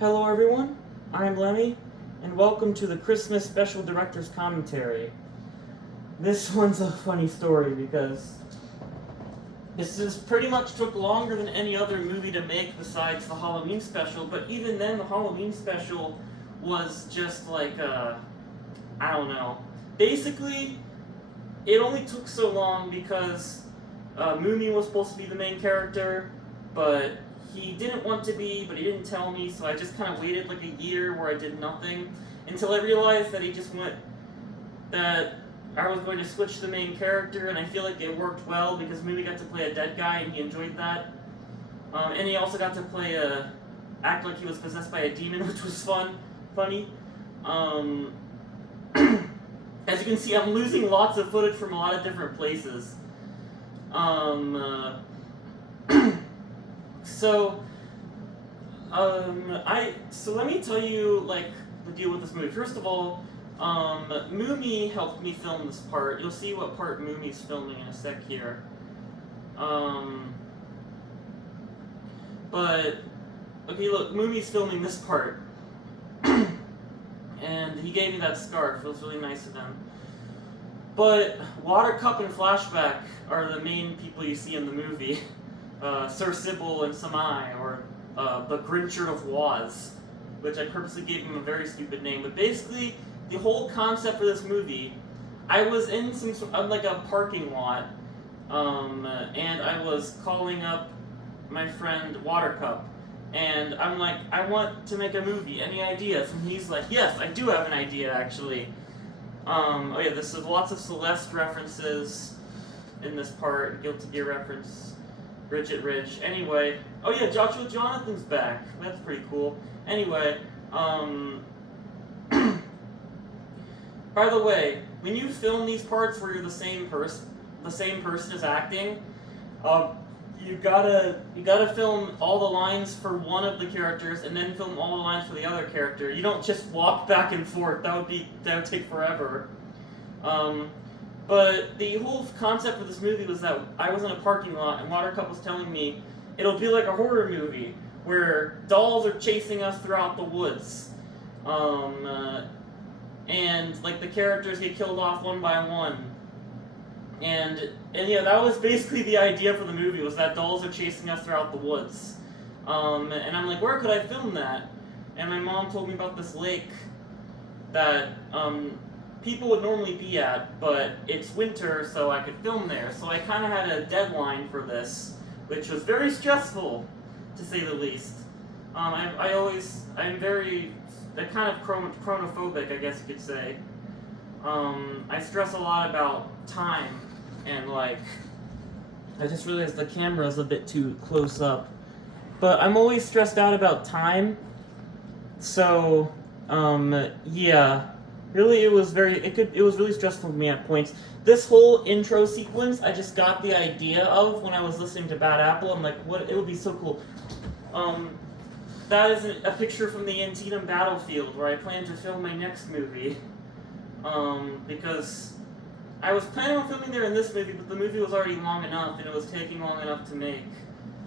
Hello everyone, I'm Lemmy, and welcome to the Christmas Special Director's Commentary. This one's a funny story because this pretty much took longer than any other movie to make besides the Halloween special, but even then the Halloween special was just like, I don't know. Basically, it only took so long because Moomy was supposed to be the main character, but he didn't want to be, but he didn't tell me, so I just kind of waited like a year where I did nothing until I realized that that I was going to switch the main character, and I feel like it worked well because Moomy got to play a dead guy and he enjoyed that. And he also got to play act like he was possessed by a demon, which was funny. As you can see, I'm losing lots of footage from a lot of different places. So let me tell you, like, the deal with this movie. First of all, Moomy helped me film this part. You'll see what part Moomy's filming in a sec here. But, okay, look, Moomy's filming this part. And he gave me that scarf. It was really nice of him. But Watercup and Flashback are the main people you see in the movie. Sir Sybil and Samai, or the Grinchard of Waz, which I purposely gave him a very stupid name. But basically, the whole concept for this movie, I was in like a parking lot, and I was calling up my friend Watercup, and I'm like, I want to make a movie, any ideas? And he's like, yes, I do have an idea, actually. Oh yeah, this is lots of Celeste references in this part, Guilty Gear reference, Bridget Ridge. Anyway, oh yeah, Joshua Jonathan's back. That's pretty cool. Anyway, by the way, when you film these parts where you're the same person is acting, you gotta film all the lines for one of the characters and then film all the lines for the other character. You don't just walk back and forth. That would take forever. But the whole concept of this movie was that I was in a parking lot and Watercup was telling me it'll be like a horror movie where dolls are chasing us throughout the woods. And like the characters get killed off one by one. And yeah, that was basically the idea for the movie, was that dolls are chasing us throughout the woods. And I'm like, where could I film that? And my mom told me about this lake that people would normally be at, but it's winter, so I could film there. So I kind of had a deadline for this, which was very stressful, to say the least. I'm very kind of chronophobic, I guess you could say. I stress a lot about time, and like, I just realized the camera's a bit too close up. But I'm always stressed out about time, so, yeah. Really, it was really stressful for me at points. This whole intro sequence, I just got the idea of when I was listening to Bad Apple. I'm like, it would be so cool. That is a picture from the Antietam battlefield where I plan to film my next movie. Because I was planning on filming there in this movie, but the movie was already long enough, and it was taking long enough to make,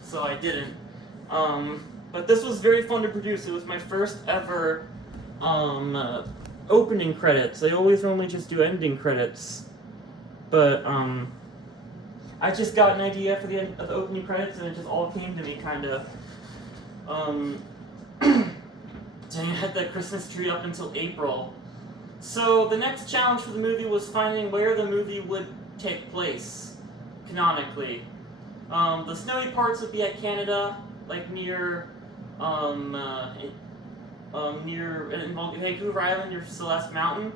so I didn't. But this was very fun to produce. It was my first ever, opening credits. They always normally just do ending credits. But, I just got an idea for the opening credits, and it just all came to me, kinda. I had that Christmas tree up until April. So the next challenge for the movie was finding where the movie would take place, canonically. The snowy parts would be at Canada, like near Vancouver Island, near Celeste Mountain.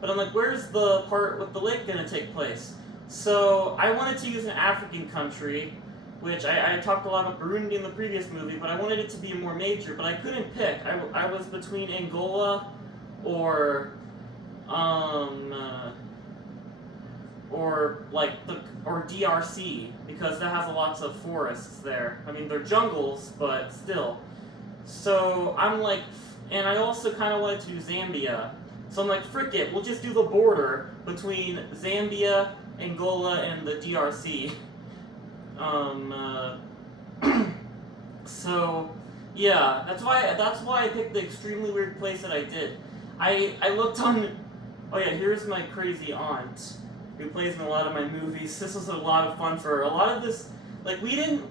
But I'm like, where's the part with the lake gonna take place? So I wanted to use an African country, which I talked a lot about Burundi in the previous movie, but I wanted it to be more major, but I couldn't pick. I was between Angola or DRC, because that has lots of forests there. I mean, they're jungles, but still. So I'm like, and I also kind of wanted to do Zambia. So I'm like, frick it, we'll just do the border between Zambia, Angola, and the DRC. So Yeah, that's why I picked the extremely weird place that I did. I looked on. Oh yeah, here's my crazy aunt who plays in a lot of my movies. This was a lot of fun for her. A lot of this, like we didn't.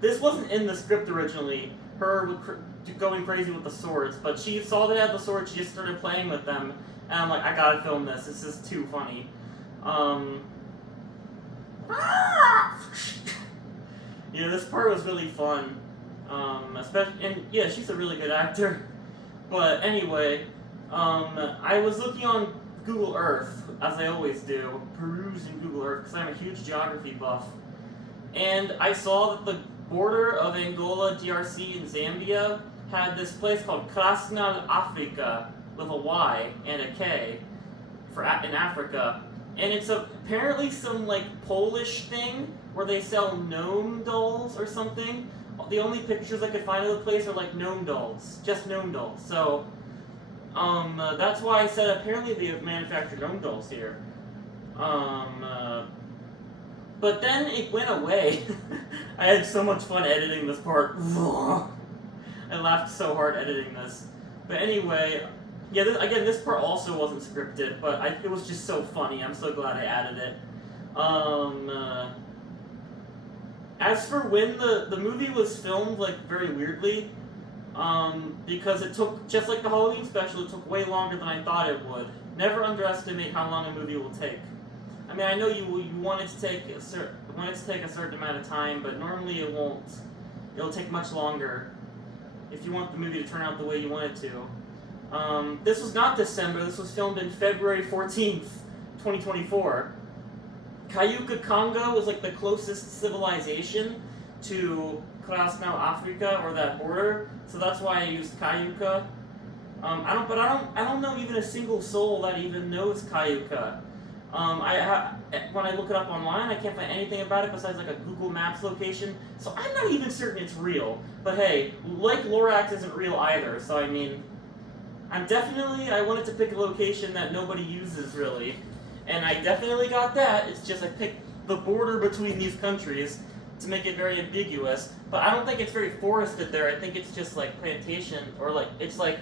This wasn't in the script originally. Her going crazy with the swords, but she saw they had the swords. She just started playing with them, and I'm like, I gotta film this. This is too funny. Yeah, this part was really fun. Especially, and yeah, she's a really good actor. But anyway, I was looking on Google Earth, as I always do, perusing Google Earth, because I'm a huge geography buff. And I saw that the border of Angola, DRC, and Zambia had this place called Krasnal Afrika, with a Y and a K, in Africa. And it's apparently some, like, Polish thing, where they sell gnome dolls or something. The only pictures I could find of the place are, like, gnome dolls. Just gnome dolls. So, that's why I said apparently they manufacture gnome dolls here. But then it went away. I had so much fun editing this part. I laughed so hard editing this. But anyway, yeah, this part also wasn't scripted, but it was just so funny. I'm so glad I added it. As for when the movie was filmed, like, very weirdly, because it took, just like the Halloween special, it took way longer than I thought it would. Never underestimate how long a movie will take. I mean, I know you want it to take a certain amount of time, but normally it won't. It'll take much longer if you want the movie to turn out the way you want it to. This was not December. This was filmed in February 14th, 2024. Cayuca, Congo was like the closest civilization to Krasnal Afrika, or that border, so that's why I used Cayuca. I don't know even a single soul that even knows Cayuca. When I look it up online, I can't find anything about it besides like a Google Maps location, so I'm not even certain it's real. But hey, Lake Lorax isn't real either, so I mean, I wanted to pick a location that nobody uses really, and I definitely got that. It's just I picked the border between these countries to make it very ambiguous, but I don't think it's very forested there. I think it's just like plantation, or like, it's like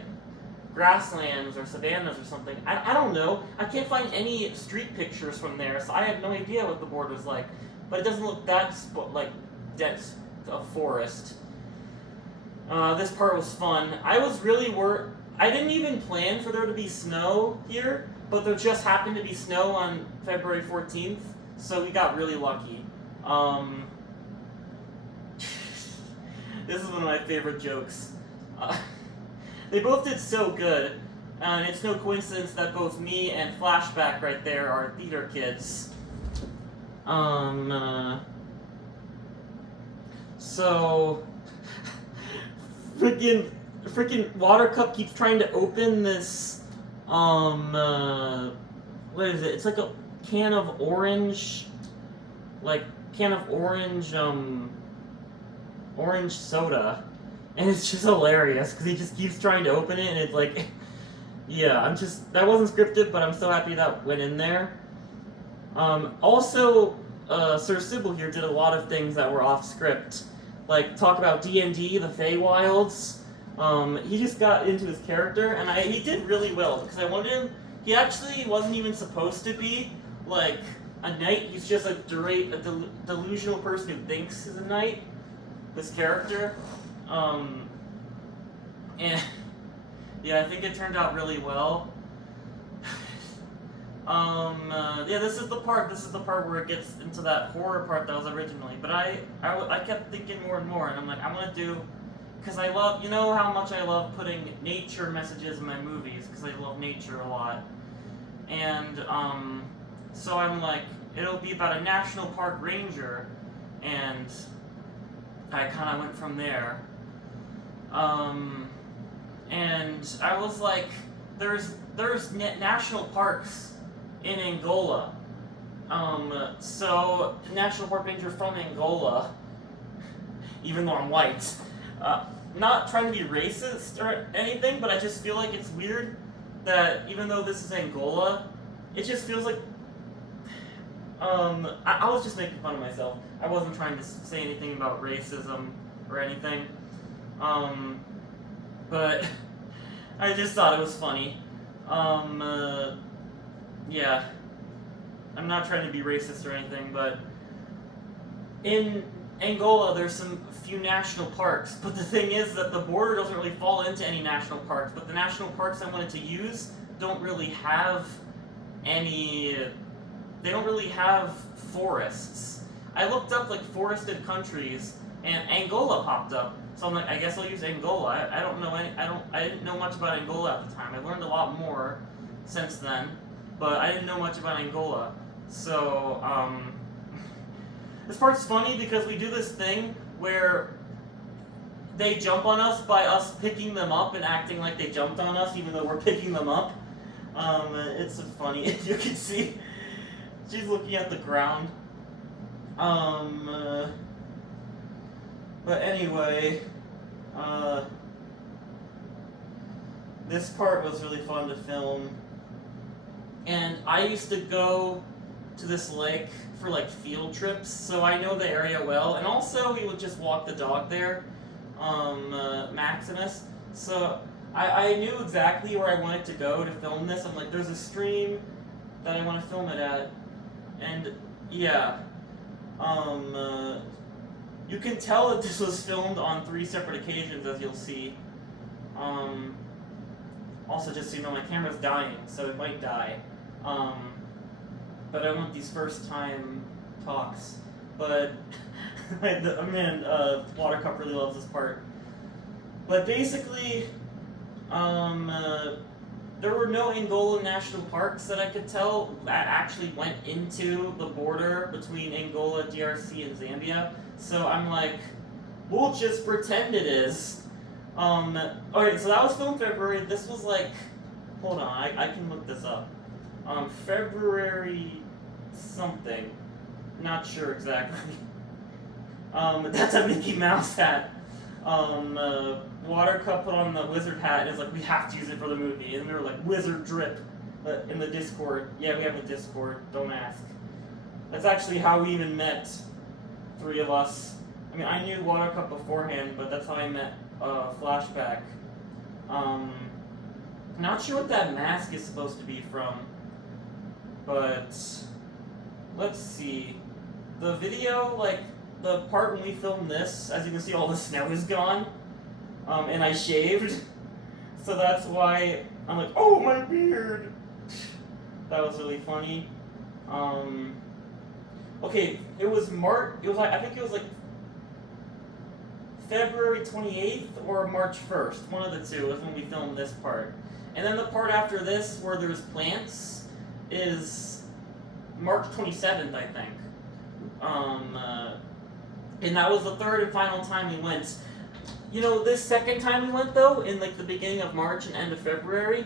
grasslands or savannas or something. I don't know. I can't find any street pictures from there, so I have no idea what the border's like. But it doesn't look that like dense a forest. This part was fun. I was really I didn't even plan for there to be snow here, but there just happened to be snow on February 14th, so we got really lucky. This is one of my favorite jokes. They both did so good, and it's no coincidence that both me and Flashback right there are theater kids. So, freaking Watercup keeps trying to open this, what is it? It's like a can of orange, orange soda. And it's just hilarious, because he just keeps trying to open it, and it's like, yeah, that wasn't scripted, but I'm so happy that went in there. Also, Sir Sybil here did a lot of things that were off script. Like, talk about D&D, the Feywilds. He just got into his character, and he did really well, because I wanted him, he actually wasn't even supposed to be, like, a knight. He's just a delusional person who thinks he's a knight, this character. And yeah, I think it turned out really well. Yeah, this is the part where it gets into that horror part that was originally, but I kept thinking more and more, and I'm like, I'm gonna do, because I love, you know how much I love putting nature messages in my movies, because I love nature a lot, and, so I'm like, it'll be about a national park ranger, and I kind of went from there. And I was like, there's national parks in Angola. So national park ranger from Angola, even though I'm white. Not trying to be racist or anything, but I just feel like it's weird that even though this is Angola, it just feels like, I was just making fun of myself. I wasn't trying to say anything about racism or anything. but I just thought it was funny. Yeah. I'm not trying to be racist or anything, but in Angola there's some few national parks, but the thing is that the border doesn't really fall into any national parks, but the national parks I wanted to use don't really have any, they don't really have forests. I looked up like forested countries and Angola popped up. So I'm like, I guess I'll use Angola. I didn't know much about Angola at the time. I learned a lot more since then, but I didn't know much about Angola. So, this part's funny because we do this thing where they jump on us by us picking them up and acting like they jumped on us even though we're picking them up. It's funny. You can see she's looking at the ground. But anyway, this part was really fun to film. And I used to go to this lake for like field trips, so I know the area well. And also, we would just walk the dog there, Maximus. So I knew exactly where I wanted to go to film this. I'm like, there's a stream that I want to film it at, and yeah, you can tell that this was filmed on 3 separate occasions, as you'll see. Also, just so you know, my camera's dying, so it might die. But I want these first time talks. But Water Cup really loves this part. But basically, there were no Angola national parks that I could tell that actually went into the border between Angola, DRC, and Zambia. So I'm like, we'll just pretend it is. Alright, so that was filmed February. This was like, hold on, I can look this up. February something. Not sure exactly. That's a Mickey Mouse hat. Water Cup put on the wizard hat and is like, we have to use it for the movie. And we were like, wizard drip in the Discord. Yeah, we have a Discord, don't ask. That's actually how we even met, 3 of us. I mean, I knew Water Cup beforehand, but that's how I met Flashback. Not sure what that mask is supposed to be from, but let's see. The video, like, the part when we filmed this, as you can see, all the snow is gone, and I shaved, so that's why I'm like, oh, my beard! That was really funny. Okay, it was I think it was like February 28th or March 1st, one of the two, is when we filmed this part. And then the part after this, where there's plants, is March 27th, I think. And that was the 3rd and final time we went. You know, this second time we went, though, in like the beginning of March and end of February,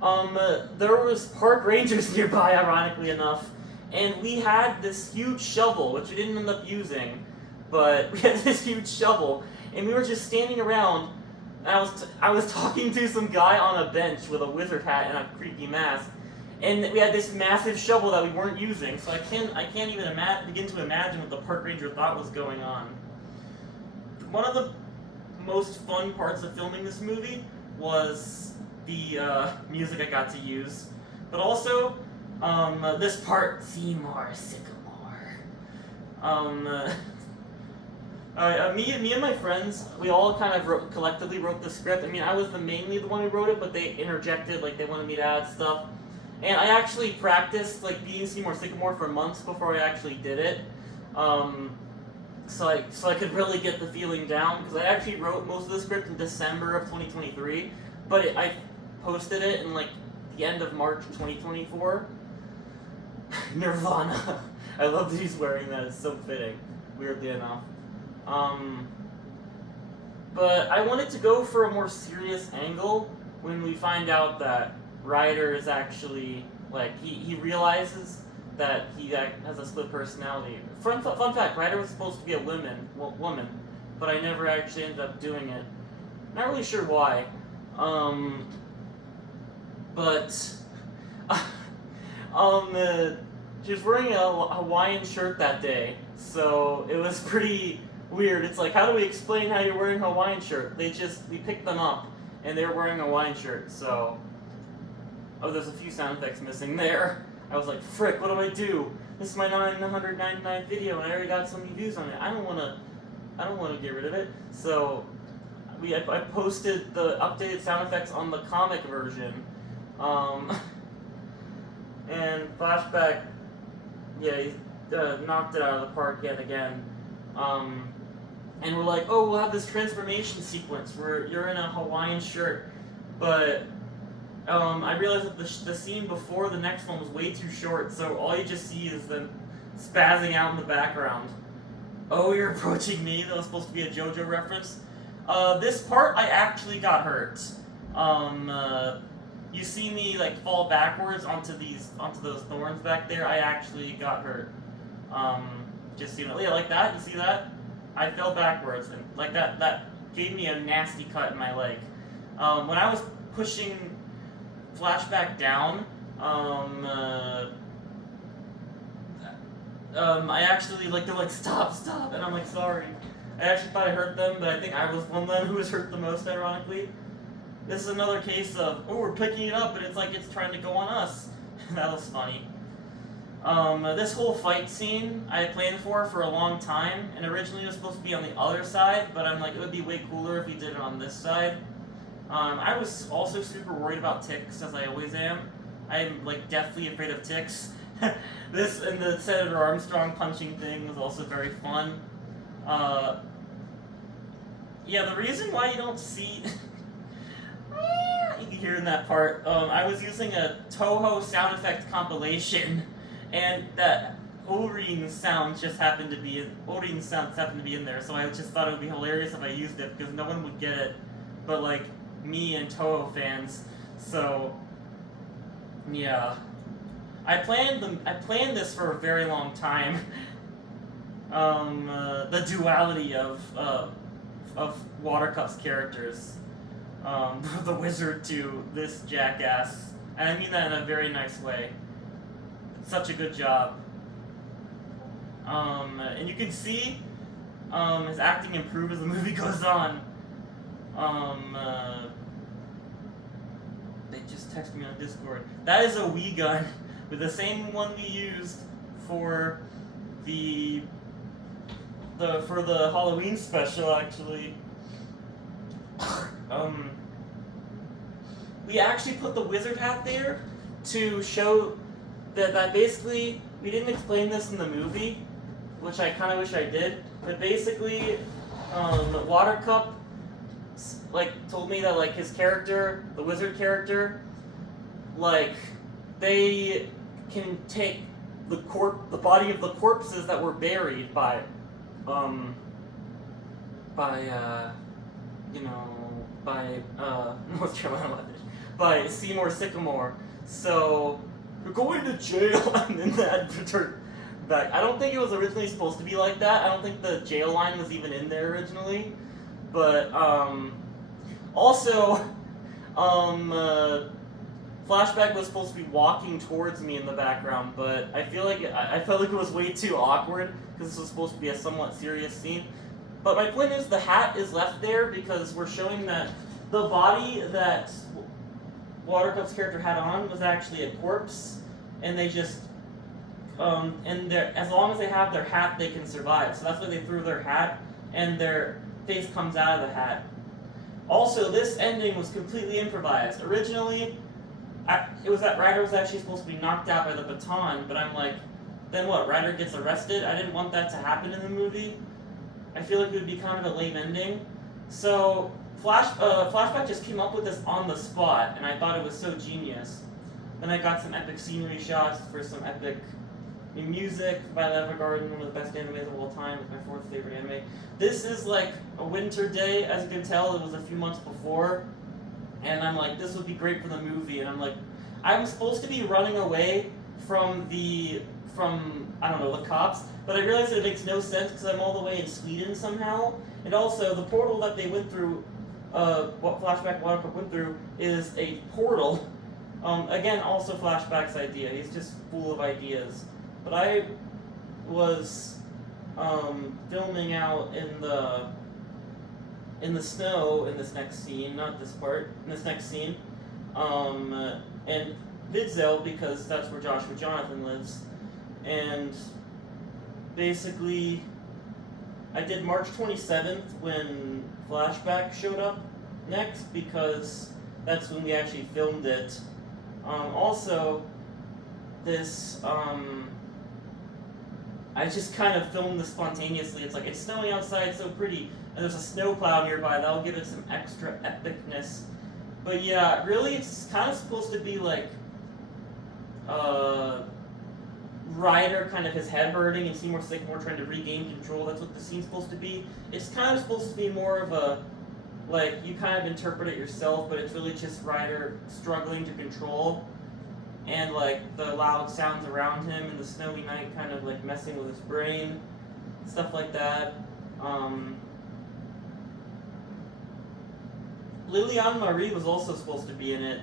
there was park rangers nearby, ironically enough, and we had this huge shovel, which we didn't end up using, but we had this huge shovel, and we were just standing around, and I was talking to some guy on a bench with a wizard hat and a creepy mask, and we had this massive shovel that we weren't using, so I can't even begin to imagine what the park ranger thought was going on. One of the most fun parts of filming this movie was the music I got to use, but also this part, Seymour Sycamore. Me and my friends, we all kind of collectively wrote the script. I mean, I was mainly the one who wrote it, but they interjected, like they wanted me to add stuff. And I actually practiced like being Seymour Sycamore for months before I actually did it, so I could really get the feeling down. Because I actually wrote most of the script in December of 2023, but I posted it in like the end of March 2024. Nirvana. I love that he's wearing that. It's so fitting. Weirdly enough. But I wanted to go for a more serious angle when we find out that Ryder is actually, like, he realizes that he has a split personality. Fun fact, Ryder was supposed to be a woman, but I never actually ended up doing it. Not really sure why. She was wearing a Hawaiian shirt that day, so it was pretty weird. It's like, how do we explain how you're wearing a Hawaiian shirt? We picked them up, and they were wearing a Hawaiian shirt, so... Oh, there's a few sound effects missing there. I was like, frick, what do I do? This is my 999 video, and I already got so many views on it. I don't wanna get rid of it. So, I posted the updated sound effects on the comic version. And Flashback, yeah, he knocked it out of the park yet again. And we're like, oh, we'll have this transformation sequence where you're in a Hawaiian shirt, but I realized that the scene before the next one was way too short, so all you just see is them spazzing out in the background. Oh, you're approaching me? That was supposed to be a JoJo reference. This part, I actually got hurt. You see me like fall backwards onto those thorns back there. I actually got hurt. Just so you know, yeah, like that. You see that? I fell backwards, and like that gave me a nasty cut in my leg. When I was pushing Flashback down, I actually, like, they're like, stop, and I'm like, sorry. I actually thought I hurt them, but I think I was one of them who was hurt the most, ironically. This is another case of, oh, we're picking it up, but it's like it's trying to go on us. That was funny. This whole fight scene I planned for a long time, and originally it was supposed to be on the other side, but I'm like, it would be way cooler if we did it on this side. I was also super worried about ticks, as I always am. I'm, like, deathly afraid of ticks. This and the Senator Armstrong punching thing was also very fun. Yeah, the reason why you don't see... you can hear in that part, I was using a Toho sound effect compilation, and that Orin sounds just happened to be in there, so I just thought it would be hilarious if I used it, because no one would get it, but, like, me and Toho fans, so... Yeah. I planned this for a very long time. The duality of Watercup's characters. The wizard to this jackass. And I mean that in a very nice way. Such a good job. And you can see his acting improve as the movie goes on. They just texted me on Discord. That is a Wii gun, with the same one we used for the Halloween special, actually. We actually put the wizard hat there to show that basically, we didn't explain this in the movie, which I kind of wish I did, but basically, Watercup, like, told me that, like, his character, the wizard character, like, they can take the body of the corpses that were buried by North Carolina, by Seymour Sycamore. So, we're going to jail, and then that returned back. I don't think it was originally supposed to be like that. I don't think the jail line was even in there originally. But, also, Flashback was supposed to be walking towards me in the background, but I felt like it was way too awkward, because this was supposed to be a somewhat serious scene. But my point is, the hat is left there because we're showing that the body that Watercup's character had on was actually a corpse, and they just, and as long as they have their hat, they can survive. So that's why they threw their hat, and their face comes out of the hat. Also, this ending was completely improvised. Originally, it was that Ryder was actually supposed to be knocked out by the baton, but I'm like, then what, Ryder gets arrested? I didn't want that to happen in the movie. I feel like it would be kind of a lame ending. So, Flashback just came up with this on the spot, and I thought it was so genius. Then I got some epic scenery shots for some epic music by Levergarden, one of the best animes of all time. It's my 4th favorite anime. This is like a winter day, as you can tell. It was a few months before, and I'm like, this would be great for the movie. And I'm like, I'm supposed to be running away from the cops, but I realized that it makes no sense because I'm all the way in Sweden somehow. And also, the portal that they went through, what Flashback Watercup went through, is a portal. Again, also Flashback's idea. He's just full of ideas. But I was filming out in in the snow in this next scene, not this part, in this next scene. And Vidzell, because that's where Joshua Jonathan lives. And basically, I did March 27th when Flashback showed up next, because that's when we actually filmed it. Also, this, I just kind of filmed this spontaneously. It's like, it's snowing outside, it's so pretty, and there's a snowplow nearby, that'll give it some extra epicness. But yeah, really, it's kind of supposed to be like, Ryder, kind of his head hurting, and Seymour Sycamore trying to regain control. That's what the scene's supposed to be. It's kind of supposed to be more of a, like, you kind of interpret it yourself, but it's really just Ryder struggling to control, and like the loud sounds around him and the snowy night kind of like messing with his brain, stuff like that. Liliane Marie was also supposed to be in it,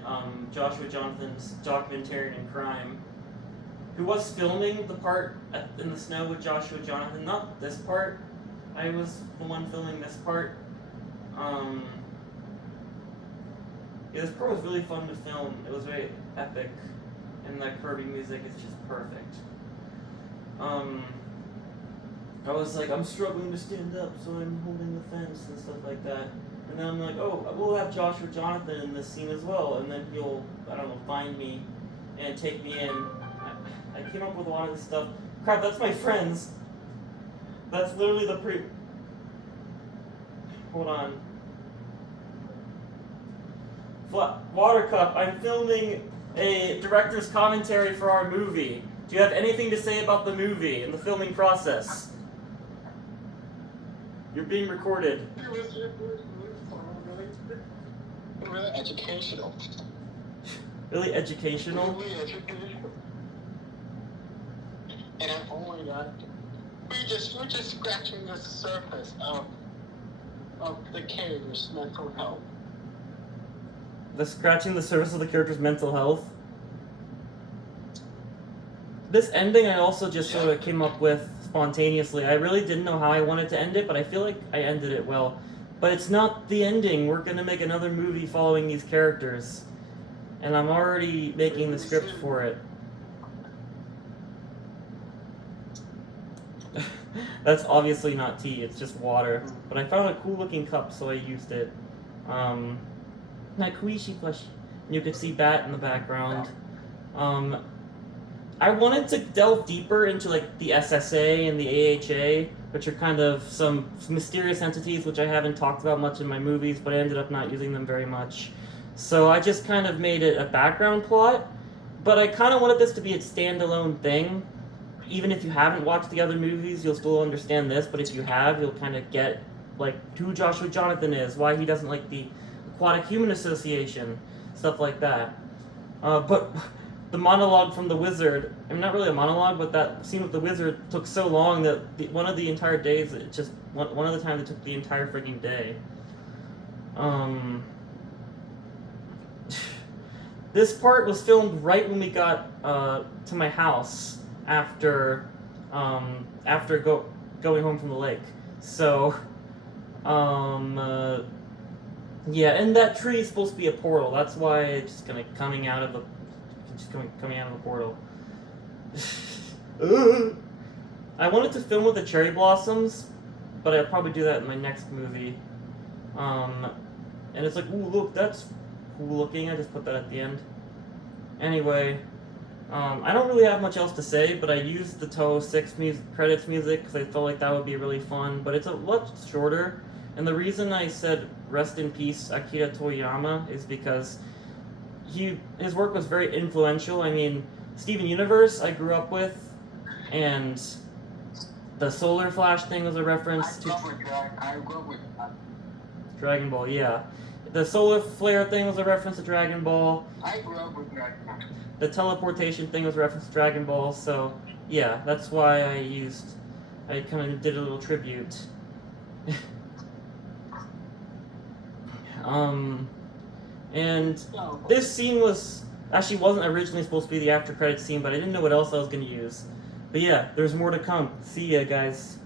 Joshua Jonathan's documentarian in crime, who was filming the part in the snow with Joshua Jonathan. Not this part. I was the one filming this part. Yeah, this part was really fun to film. It was very epic, and that Kirby music is just perfect. I was like, I'm struggling to stand up, so I'm holding the fence and stuff like that. And then I'm like, oh, we'll have Joshua Jonathan in this scene as well, and then he'll, I don't know, find me and take me in. I came up with a lot of this stuff. Crap, that's my friends. That's literally the Hold on. Water Cup, I'm filming a director's commentary for our movie. Do you have anything to say about the movie and the filming process? You're being recorded. Really educational. Really educational? Really educational. And oh my god, we're just scratching the surface of the character's mental health. Scratching the surface of the character's mental health? This ending I also just sort of came up with spontaneously. I really didn't know how I wanted to end it, but I feel like I ended it well. But it's not the ending. We're gonna make another movie following these characters. And I'm already making the script for it. That's obviously not tea, it's just water. But I found a cool looking cup, so I used it. You could see Bat in the background. I wanted to delve deeper into like the SSA and the AHA, which are kind of some mysterious entities which I haven't talked about much in my movies, but I ended up not using them very much. So I just kind of made it a background plot, but I kind of wanted this to be a standalone thing. Even if you haven't watched the other movies, you'll still understand this, but if you have, you'll kind of get like who Joshua Jonathan is, why he doesn't like the Aquatic Human Association, stuff like that. But the monologue from the wizard, I mean, not really a monologue, but that scene with the wizard took so long that one of the entire days, it just, one of the times it took the entire freaking day. This part was filmed right when we got to my house after going home from the lake. So, yeah, and that tree is supposed to be a portal. That's why it's just kind of coming out of the portal. I wanted to film with the cherry blossoms, but I'll probably do that in my next movie. And it's like, ooh, look, that's cool looking. I just put that at the end. Anyway, I don't really have much else to say, but I used the Toho 6 credits music because I felt like that would be really fun, but it's a lot shorter. And the reason I said rest in peace Akira Toriyama is because his work was very influential. I mean, Steven Universe I grew up with, and the Solar Flash thing was a reference to Dragon Ball, yeah. The Solar Flare thing was a reference to Dragon Ball. I grew up with Dragon Ball. The teleportation thing was a reference to Dragon Ball, so yeah, that's why I kind of did a little tribute. And this scene wasn't originally supposed to be the after credits scene, but I didn't know what else I was going to use. But yeah, there's more to come. See ya, guys.